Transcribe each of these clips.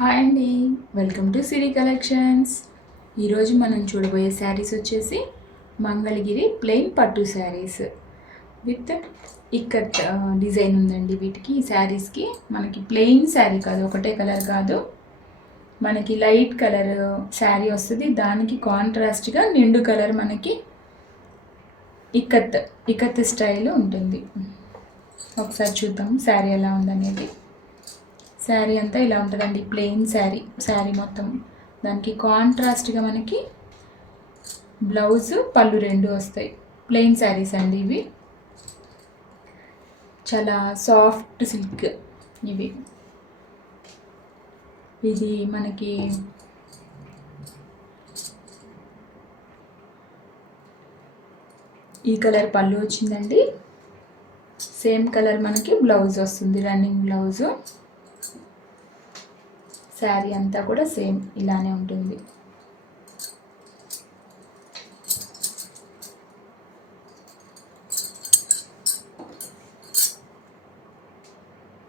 Hi అండి, welcome to Siri collections. ఈరోజు మనం చూడబోయే శారీస్ వచ్చేసి మంగళగిరి ప్లెయిన్ పట్టు శారీస్ విత్ ఇక్కత్ డిజైన్ ఉందండి. వీటికి ఈ శారీస్కి మనకి ప్లెయిన్ శారీ కాదు, ఒకటే కలర్ కాదు, మనకి లైట్ కలర్ శారీ వస్తుంది. దానికి కాంట్రాస్ట్గా నిండు కలర్ మనకి ఇక్కత్ స్టైల్ ఉంటుంది. ఒకసారి చూద్దాం శారీ ఎలా ఉందనేది. శారీ అంతా ఇలా ఉంటుందండి, ప్లెయిన్ శారీ మొత్తం. దానికి కాంట్రాస్ట్గా మనకి బ్లౌజ్ పళ్ళు రెండు వస్తాయి. ప్లెయిన్ శారీస్ అండి ఇవి, చాలా సాఫ్ట్ సిల్క్ ఇవి. ఇది మనకి ఈ కలర్ పళ్ళు వచ్చిందండి. సేమ్ కలర్ మనకి బ్లౌజ్ వస్తుంది, రన్నింగ్ బ్లౌజు. శారీ అంతా కూడా సేమ్ ఇలానే ఉంటుంది.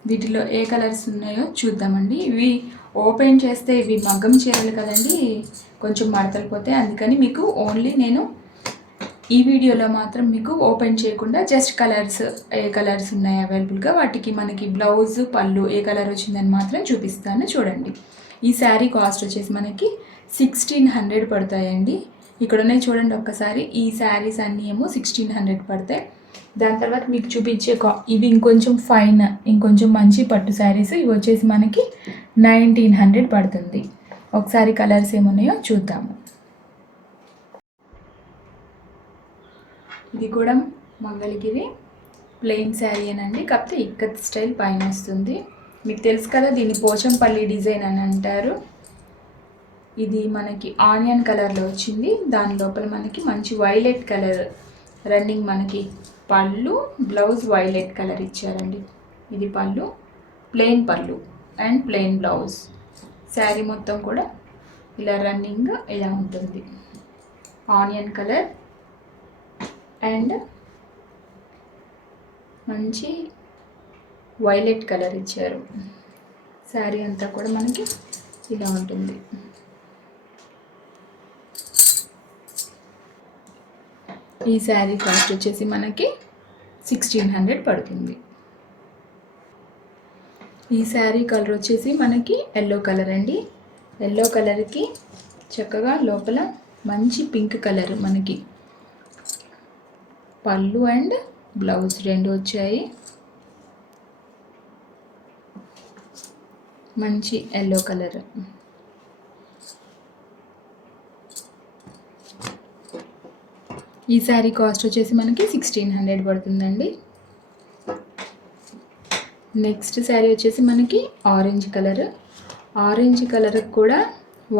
వీటిలో ఏ కలర్స్ ఉన్నాయో చూద్దామండి. ఇవి ఓపెన్ చేస్తే ఇవి మగ్గం చీరలు కదండి, కొంచెం మడతలు పోతాయి. అందుకని మీకు ఓన్లీ నేను ఈ వీడియోలో మాత్రం మీకు ఓపెన్ చేయకుండా జస్ట్ కలర్స్, ఏ కలర్స్ ఉన్నాయి అవైలబుల్గా, వాటికి మనకి బ్లౌజ్ పళ్ళు ఏ కలర్ వచ్చిందని మాత్రం చూపిస్తాను. చూడండి, ఈ శారీ కాస్ట్ వచ్చేసి మనకి 1600 పడతాయండి. ఇక్కడ ఉన్నాయి చూడండి ఒక్కసారి. ఈ శారీస్ అన్నీ ఏమో 1600 పడతాయి. దాని తర్వాత మీకు చూపించే ఇవి ఇంకొంచెం మంచి పట్టు శారీస్, ఇవి వచ్చేసి మనకి 1900 పడుతుంది. ఒకసారి కలర్స్ ఏమున్నాయో చూద్దాము. ఇది కూడా మంగళగిరి ప్లెయిన్ శారీ అనండి, కాకపోతే ఇక్కత్ స్టైల్ పైన వస్తుంది. మీకు తెలుసు కదా, దీన్ని పోచంపల్లి డిజైన్ అని అంటారు. ఇది మనకి ఆనియన్ కలర్లో వచ్చింది. దాని లోపల మనకి మంచి వైలెట్ కలర్ రన్నింగ్, మనకి పళ్ళు బ్లౌజ్ వైలెట్ కలర్ ఇచ్చారండి. ఇది పళ్ళు, ప్లెయిన్ పళ్ళు అండ్ ప్లెయిన్ బ్లౌజ్. శారీ మొత్తం కూడా ఇలా రన్నింగ్ ఇలా ఉంటుంది. ఆనియన్ కలర్ అండ్ మంచి వైలెట్ కలర్ ఇచ్చారు. శారీ అంతా కూడా మనకి ఇలా ఉంటుంది. ఈ శారీ కాస్ట్ వచ్చేసి మనకి 1600 పడుతుంది. ఈ శారీ కలర్ వచ్చేసి మనకి ఎల్లో కలర్ అండి. ఎల్లో కలర్కి చక్కగా లోపల మంచి పింక్ కలర్ మనకి పళ్ళు అండ్ బ్లౌజ్ రెండు వచ్చాయి. మంచి ఎల్లో కలర్. ఈ శారీ కాస్ట్ వచ్చేసి మనకి 1600 పడుతుందండి. నెక్స్ట్ శారీ వచ్చేసి మనకి ఆరెంజ్ కలర్. ఆరెంజ్ కలర్ కూడా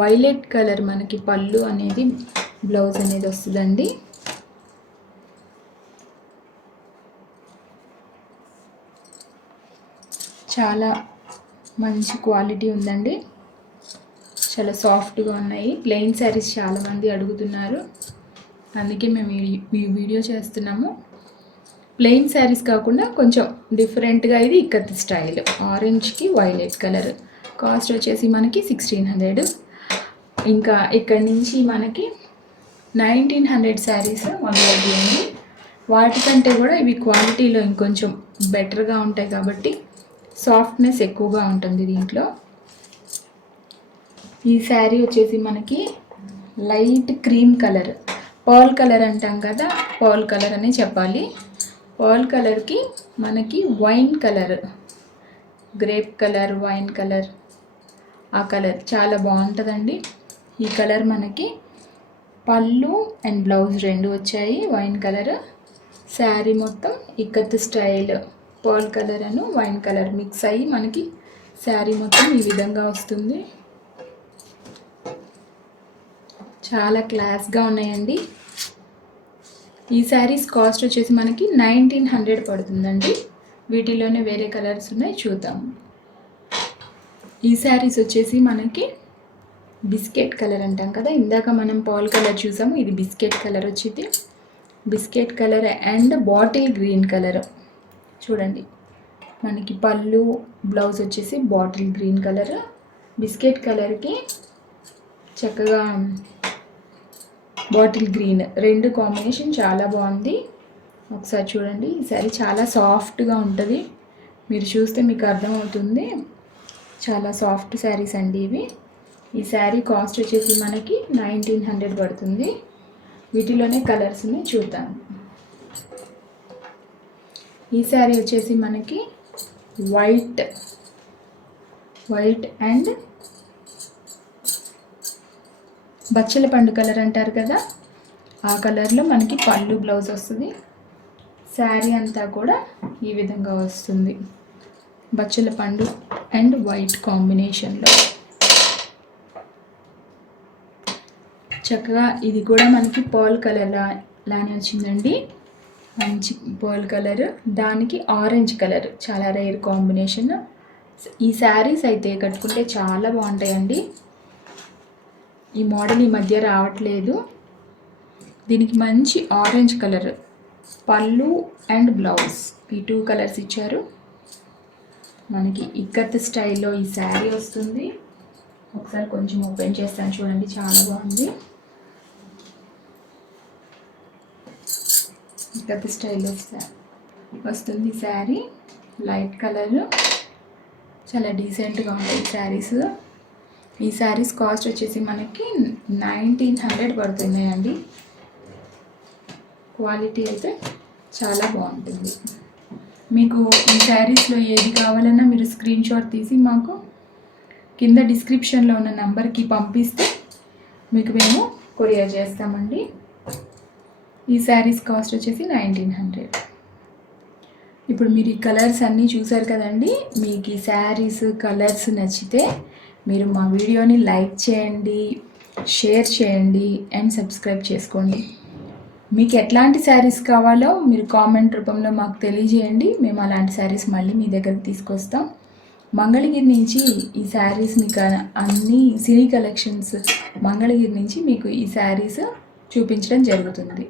వైలెట్ కలర్ మనకి పళ్ళు అనేది బ్లౌజ్ అనేది వస్తుందండి. చాలా మంచి క్వాలిటీ ఉందండి, చాలా సాఫ్ట్గా ఉన్నాయి. ప్లెయిన్ శారీస్ చాలామంది అడుగుతున్నారు, అందుకే మేము ఈ వీడియో చేస్తున్నాము. ప్లెయిన్ శారీస్ కాకుండా కొంచెం డిఫరెంట్గా ఇది ఇక్కత్ స్టైల్. ఆరెంజ్కి వైలెట్ కలర్. కాస్ట్ వచ్చేసి మనకి 1600. ఇంకా ఇక్కడి నుంచి మనకి 1900 శారీస్ మొదలవుతాయండి. వాటికంటే కూడా ఇవి క్వాలిటీలో ఇంకొంచెం బెటర్గా ఉంటాయి కాబట్టి సాఫ్ట్నెస్ ఎక్కువగా ఉంటుంది దీంట్లో. ఈ శారీ వచ్చేసి మనకి light cream colour, pearl colour అంటాం కదా, పర్ల్ కలర్ అని చెప్పాలి. పర్ల్ కలర్కి మనకి wine colour, grape colour, wine colour, ఆ కలర్ చాలా బాగుంటుందండి. ఈ కలర్ మనకి పళ్ళు అండ్ బ్లౌజ్ రెండు వచ్చాయి వైన్ కలర్. శారీ మొత్తం ఇక్కత్ స్టైల్ పర్ల్ కలర్ అను వైన్ కలర్ మిక్స్ అయ్యి మనకి శారీ మొత్తం ఈ విధంగా వస్తుంది. చాలా క్లాస్గా ఉన్నాయండి. ఈ శారీస్ కాస్ట్ వచ్చేసి మనకి 1900 పడుతుందండి. వీటిలోనే వేరే కలర్స్ ఉన్నాయి, చూద్దాము. ఈ శారీస్ వచ్చేసి మనకి బిస్కెట్ కలర్ అంటాం కదా, ఇందాక మనం పర్ల్ కలర్ చూసాము, ఇది బిస్కెట్ కలర్ వచ్చింది. Biscuit colour and bottle green colour. చూడండి, మనకి పళ్ళు బ్లౌజ్ వచ్చేసి బాటిల్ గ్రీన్ కలర్, బిస్కెట్ కలర్కి చక్కగా బాటిల్ గ్రీన్, రెండు కాంబినేషన్ చాలా బాగుంది. ఒకసారి చూడండి. ఈ శారీ చాలా సాఫ్ట్గా ఉంటుంది, మీరు చూస్తే మీకు అర్థమవుతుంది. చాలా సాఫ్ట్ శారీస్ అండి ఇవి. ఈ శారీ కాస్ట్ వచ్చేసి మనకి 1900 పడుతుంది. వీటిలోనే కలర్స్ని చూద్దాం. ఈ శారీ వచ్చేసి మనకి వైట్ అండ్ బచ్చల పండు కలర్ అంటారు కదా, ఆ కలర్లో మనకి పళ్ళు బ్లౌజ్ వస్తుంది. శారీ అంతా కూడా ఈ విధంగా వస్తుంది, బచ్చల పండు అండ్ వైట్ కాంబినేషన్లో. చక్కగా ఇది కూడా మనకి పర్ల్ కలర్ లానే వచ్చిందండి. మంచి పర్ల్ కలర్, దానికి ఆరెంజ్ కలర్, చాలా రేర్ కాంబినేషన్. ఈ శారీస్ అయితే కట్టుకుంటే చాలా బాగుంటాయండి. ఈ మోడల్ ఈ మధ్య రావట్లేదు. దీనికి మంచి ఆరెంజ్ కలర్ పళ్ళు అండ్ బ్లౌజ్, ఈ 2 కలర్స్ ఇచ్చారు. మనకి ఇక్కత్ స్టైల్లో ఈ శారీ వస్తుంది. ఒకసారి కొంచెం ఓపెన్ చేస్తాను చూడండి, చాలా బాగుంది. ఇక్కత్ స్టైల్లో వస్తుంది శారీ. లైట్ కలర్, చాలా డీసెంట్గా ఉంటాయి శారీస్. ఈ శారీస్ కాస్ట్ వచ్చేసి మనకి 1900 పడుతున్నాయండి. క్వాలిటీ అయితే చాలా బాగుంటుంది. మీకు ఈ శారీస్లో ఏది కావాలన్నా మీరు స్క్రీన్ షాట్ తీసి మాకు కింద డిస్క్రిప్షన్లో ఉన్న నెంబర్కి పంపిస్తే మీకు మేము కొరియర్ చేస్తామండి. ఈ శారీస్ కాస్ట్ వచ్చేసి 1900. ఇప్పుడు మీరు ఈ కలర్స్ అన్నీ చూసారు కదండి. మీకు ఈ శారీస్ కలర్స్ నచ్చితే మీరు మా వీడియోని లైక్ చేయండి, షేర్ చేయండి అండ్ సబ్స్క్రైబ్ చేసుకోండి. మీకు ఎట్లాంటి శారీస్ కావాలో మీరు కామెంట్ రూపంలో మాకు తెలియజేయండి. మేము అలాంటి శారీస్ మళ్ళీ మీ దగ్గరికి తీసుకొస్తాం. మంగళగిరి నుంచి ఈ శారీస్ మీకు అన్ని సినీ కలెక్షన్స్ మంగళగిరి నుంచి మీకు ఈ శారీస్ చూపించడం జరుగుతుంది.